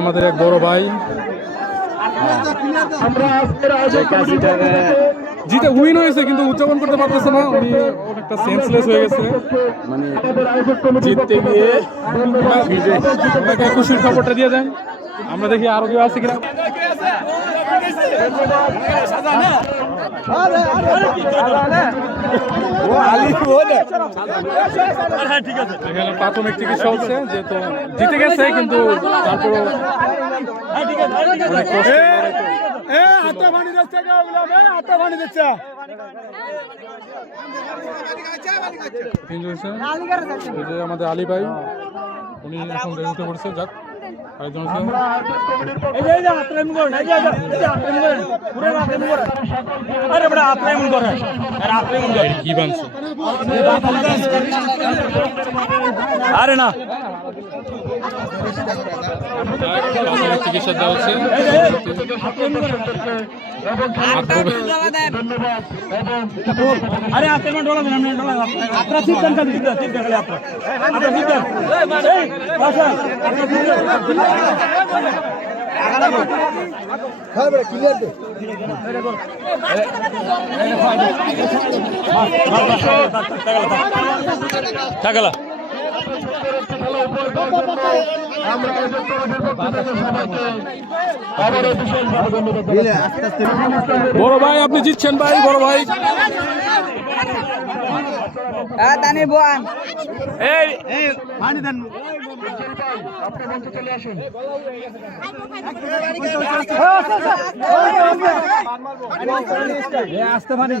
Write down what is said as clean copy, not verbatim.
আমাদের এক বড় ভাই জিতে উইন হয়েছে, কিন্তু উদযাপন করতে পারতেছে না। উনি অনেকটা সেন্সলেস হয়ে গেছে, মানে জিততে গিয়ে ওনাকে খুশির খবরটা দিয়ে দেন। আমরা দেখি আরো কেউ আছে কিনা। এখানে প্রাথমিক চিকিৎসা হচ্ছে, যেহেতু জিতে গেছে, কিন্তু তারপরও অনেক কষ্ট। আমাদের আলী ভাই, উনি এখন উঠে পড়ছে। যাক, আরেকজন কি বানছে আরে না চিকিৎসা দেওয়া হচ্ছে। আরে আপনি ডলা দেন, আমি ডলা আপনারা ঠিক দেন, ঠিক দেন, ঠিক দেন, আপনারা ঠিক দেন, এই বাসা আপনারা ঠিক দেন। হ্যাঁ বড় ক্লিয়ার দে, টাকালা বড় ভাই, আপনি জিতছেন ভাই, বড় ভাই। আসতে পারি।